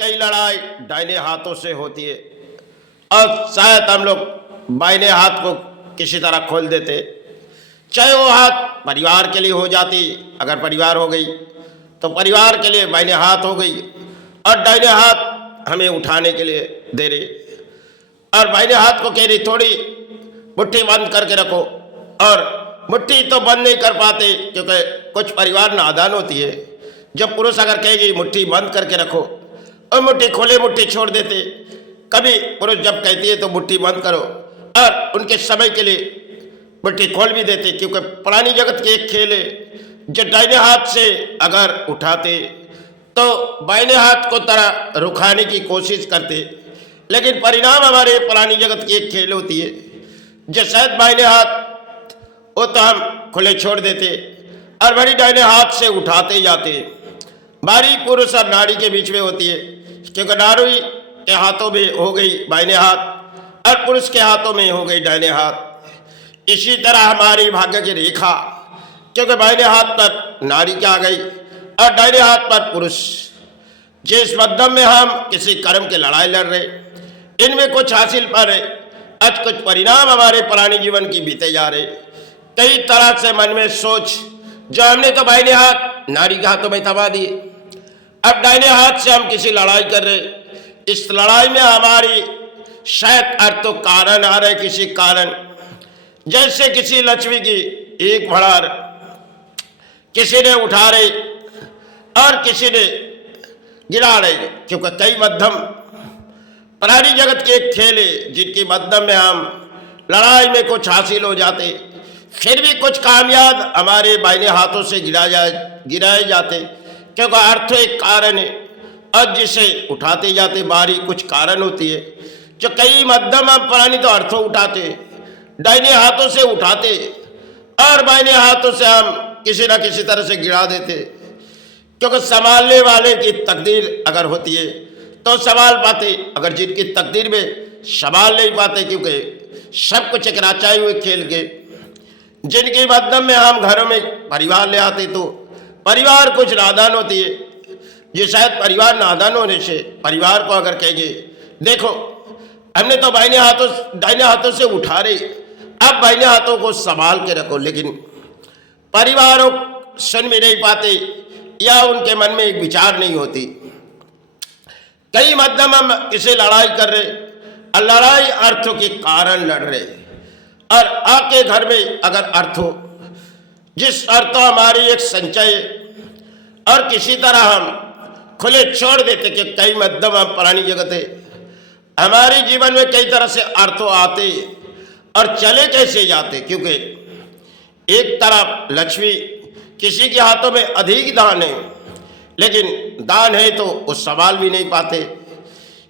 कई लड़ाई दाहिने हाथों से होती है और शायद हम लोग बाइने हाथ को किसी तरह खोल देते, चाहे वो हाथ परिवार के लिए हो जाती, अगर परिवार हो गई तो परिवार के लिए बाइने हाथ हो गई, और दाहिने हाथ हमें उठाने के लिए दे रही, और बाइने हाथ को कह रही थोड़ी मुट्ठी बंद करके रखो, और मुट्ठी तो बंद नहीं कर पाते क्योंकि कुछ परिवार नादान होती है। जब पुरुष अगर कहेगी मुट्ठी बंद करके रखो और मुट्ठी खोले मुट्ठी छोड़ देते, कभी पुरुष जब कहती है तो मुट्ठी बंद करो, और उनके समय के लिए मुट्ठी खोल भी देते, क्योंकि पुरानी जगत के एक खेल है, जो दाहिने हाथ से अगर उठाते तो बाइने हाथ को तरह रुखाने की कोशिश करते, लेकिन परिणाम हमारे पुरानी जगत की एक खेल होती है, जो शायद बाइने हाथ वो तो हम खुले छोड़ देते और बड़ी दाहिने हाथ से उठाते जाते। बारी पुरुष और नारी के बीच में होती है, क्योंकि नारी के हाथों में हो गई बाइने हाथ और पुरुष के हाथों में हो गई दाहिने हाथ। इसी तरह हमारी भाग्य की रेखा, क्योंकि बाइने हाथ पर नारी क्या आ गई और दाहिने हाथ पर पुरुष। जिस मध्यम में हम किसी कर्म की लड़ाई लड़ रहे, इनमें कुछ हासिल पा रहे, आज कुछ परिणाम हमारे पुराने जीवन की बीते जा रहे। कई तरह से मन में सोच, जो हमने तो बाइने हाथ नारी के हाथों में थमा दिए, अब दाहिने हाथ से हम किसी लड़ाई कर रहे, इस लड़ाई में हमारी शायद अर्थ कारण आ रहे, किसी कारण, जैसे किसी लक्ष्मी की एक भड़ार किसी ने उठा रहे और किसी ने गिरा रहे, क्योंकि कई मध्यम प्राणी जगत के एक खेल है, जिनकी मध्यम में हम लड़ाई में कुछ हासिल हो जाते, फिर भी कुछ कामयाब हमारे बाइने हाथों से गिराए जाते, क्योंकि अर्थ एक कारण है, और जिसे उठाते जाते बारी कुछ कारण होती है। जो कई मध्यम हम प्राणी तो अर्थों उठाते, दाहिने हाथों से उठाते और बाइने हाथों से हम किसी न किसी तरह से गिरा देते, क्योंकि संभालने वाले की तकदीर अगर होती है तो संभाल पाते, अगर जिनकी तकदीर में संभाल नहीं पाते, क्योंकि सब कुछ एक रचाए हुए खेल के, जिनकी मध्यम में हम घरों में परिवार ले आते तो परिवार कुछ नादान होती है। ये शायद परिवार नादान होने से परिवार को अगर कहेंगे देखो हमने तो दाहिने हाथों से उठा रहे, अब बाइने हाथों को संभाल के रखो, लेकिन परिवारों सुन भी नहीं पाते या उनके मन में एक विचार नहीं होती। कई मध्यम हम किसी लड़ाई कर रहे, और लड़ाई अर्थों के कारण लड़ रहे, और आपके घर में अगर अर्थ हो, जिस अर्थ हमारी एक संचय, और किसी तरह हम खुले छोड़ देते कि कई मध्यम हम पुरानी जगत है, हमारे जीवन में कई तरह से अर्थ आते और चले कैसे जाते, क्योंकि एक तरफ लक्ष्मी किसी के हाथों में अधिक दान है, लेकिन दान है तो वो संभाल भी नहीं पाते,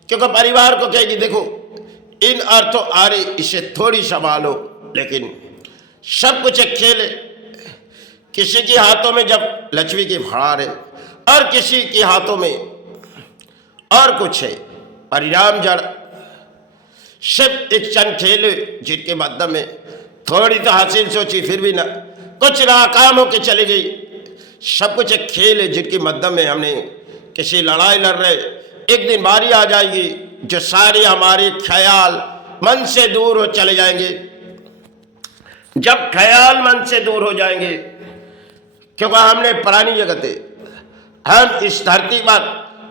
क्योंकि परिवार को कहेगी देखो इन अर्थों आ रही, इसे थोड़ी संभालो, लेकिन सब कुछ एक खेल है। किसी के हाथों में जब लक्ष्मी की भड़ार है और किसी के हाथों में और कुछ है, परिणाम जड़ सिर्फ एक क्षण खेल, जिनके मध्यम में थोड़ी तो हासिल सोची फिर भी ना कुछ नाकाम होके चली गई। सब कुछ एक खेल है, जिनके मध्यम में हमने किसी लड़ाई लड़ रहे, एक दिन बारी आ जाएगी जो सारे हमारे ख्याल मन से दूर हो चले जाएंगे। जब ख्याल मन से दूर हो जाएंगे, क्योंकि हमने पुरानी जगत है, हम इस धरती पर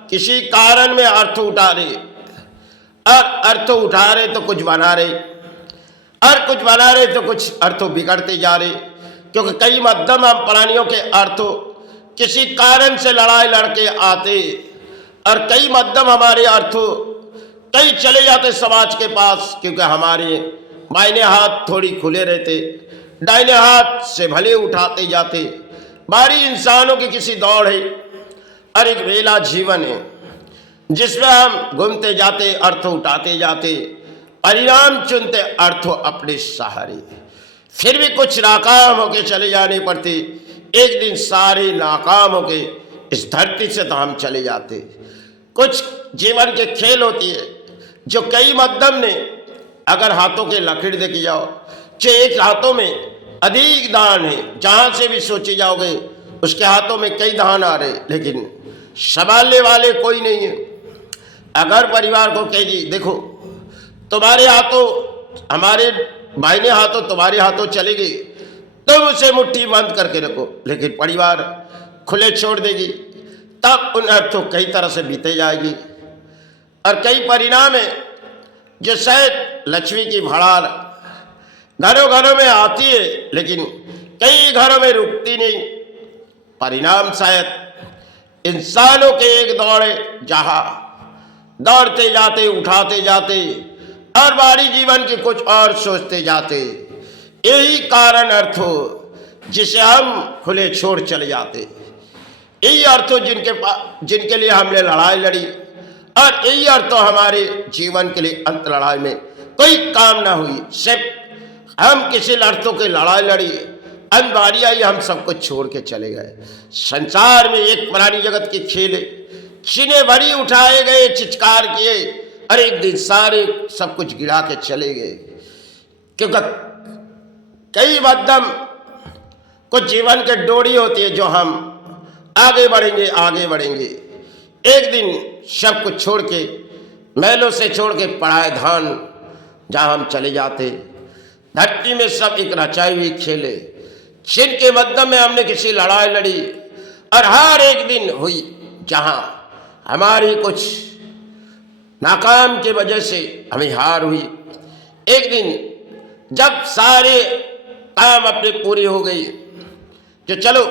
किसी कारण में अर्थ उठा रहे, और अर्थ उठा रहे तो कुछ बना रहे, और कुछ बना रहे तो कुछ अर्थ बिगड़ते जा रहे, क्योंकि कई मध्यम हम प्राणियों के अर्थ किसी कारण से लड़ाई लड़के आते, और कई मध्यम हमारे अर्थ कई चले जाते समाज के पास, क्योंकि हमारे बाइने हाथ थोड़ी खुले रहते, दाहिने हाथ से भले उठाते जाते। बारी इंसानों की किसी दौड़ है और एक वेला जीवन है, जिसमें हम घूमते जाते, अर्थ उठाते जाते, परिणाम चुनते अर्थ अपने सहारे, फिर भी कुछ नाकाम होके चले जाने पड़ते। एक दिन सारे नाकाम होके इस धरती से तो हम चले जाते। कुछ जीवन के खेल होती है, जो कई मध्यम ने अगर हाथों के लकीर देखे जाओ, जो एक हाथों में अधिक दान है, जहां से भी सोचे जाओगे उसके हाथों में कई दान आ रहे, लेकिन संभालने वाले कोई नहीं है। अगर परिवार को कहेगी देखो तुम्हारे हाथों हमारे बाइने हाथों तुम्हारे हाथों चलेगी, तुम उसे मुट्ठी बंद करके रखो, लेकिन परिवार खुले छोड़ देगी, तब उन अर्थों कई तरह से बीते जाएगी। और कई परिणाम है जो शायद लक्ष्मी की भड़ार घरों घरों में आती है, लेकिन कई घरों में रुकती नहीं। परिणाम शायद इंसानों के एक दौड़ है जहां दौड़ते जाते, उठाते जाते और बाहरी जीवन के कुछ और सोचते जाते। यही कारण अर्थ हो जिसे हम खुले छोड़ चले जाते। यही अर्थ हो जिनके लिए हमने लड़ाई लड़ी, और यही अर्थ हमारे जीवन के लिए अंत लड़ाई में कोई काम ना हुई। सिर्फ हम किसी अर्थों की लड़ाई लड़ी, अंत बारी आई, हम सब कुछ छोड़ के चले गए। संसार में एक प्राणी जगत के खेल है, चिने बड़ी उठाए गए, चिचकार किए, और एक दिन सारे सब कुछ गिरा के चले गए। क्योंकि कई मध्यम कुछ जीवन के डोरी होती है जो हम आगे बढ़ेंगे, आगे बढ़ेंगे। एक दिन सब कुछ छोड़ के, महलों से छोड़ के पराए धान जहां हम चले जाते। धरती में सब एक रचाई हुई खेले, जिनके मध्यम में हमने किसी लड़ाई लड़ी, और हर एक दिन हुई जहां हमारी कुछ नाकाम की वजह से हमें हार हुई। एक दिन जब सारे काम अपने पूरी हो गई, जो चलो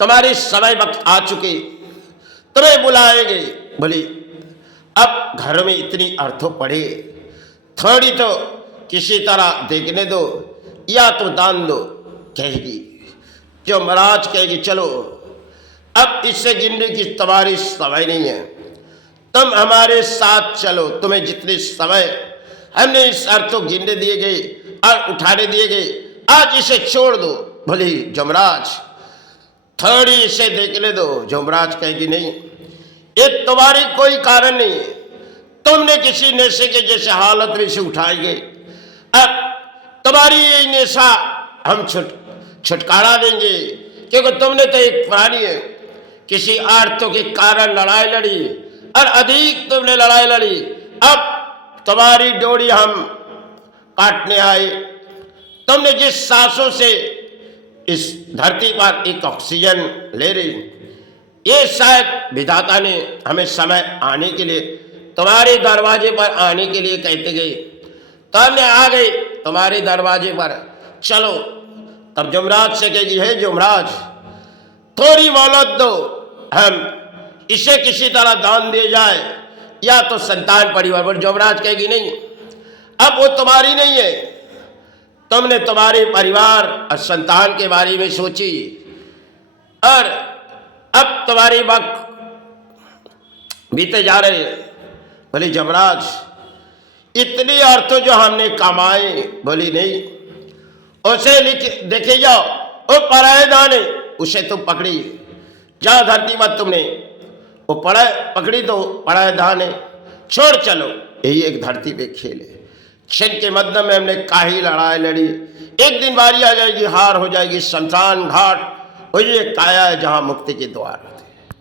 तुम्हारे समय वक्त आ चुके, तुम्हें बुलाएंगे, बोली अब घर में इतनी अर्थों पड़े, थोड़ी तो किसी तरह देखने दो या तो दान दो। कहेगी जो महाराज कहेगी चलो अब इससे गिनने की तुम्हारी समय नहीं है, तुम हमारे साथ चलो, तुम्हें जितने समय हमने इस अर्थों गिनने दिए गए और उठाने दिए गए, आज इसे छोड़ दो। बोली जमराज थोड़ी इसे देखने दो। जमराज कहेगी नहीं, ये तुम्हारी कोई कारण नहीं, तुमने किसी नेशे के जैसे हालत में से उठाई गई, अब तुम्हारी ये नेशा हम छुटकारा देंगे, क्योंकि तुमने तो एक प्राणी है, किसी आर्थों के कारण लड़ाई लड़ी और अधिक तुमने लड़ाई लड़ी, अब तुम्हारी डोरी हम काटने आए। तुमने जिस सांसों से इस धरती पर एक ऑक्सीजन ले रही, ये शायद विधाता ने हमें समय आने के लिए, तुम्हारे दरवाजे पर आने के लिए कहते गए, तो हमने आ गए तुम्हारे दरवाजे पर, चलो। तब जुमराज से कहेगी है जुमराज थोड़ी मोहलत दो, हम इसे किसी तरह दान दिए जाए या तो संतान परिवार पर। जुमराज कहेगी नहीं, अब वो तुम्हारी नहीं है, तुमने तुम्हारे परिवार और संतान के बारे में सोची, और अब तुम्हारी वक्त बीते जा रहे हैं। बोली जमराज इतनी अर्थों जो हमने कमाए, बोली नहीं, उसे देखे जाओ, वो पराए दाने उसे तुम पकड़ी, जहां धरती पर तुमने वो पकड़ी तो पराए दाने छोड़ चलो। यही एक धरती पे खेल है, क्षण के मध्य में हमने काही लड़ाई लड़ी, एक दिन बारी आ जाएगी, हार हो जाएगी, शमशान घाट हो ये काया है जहां मुक्ति के द्वार।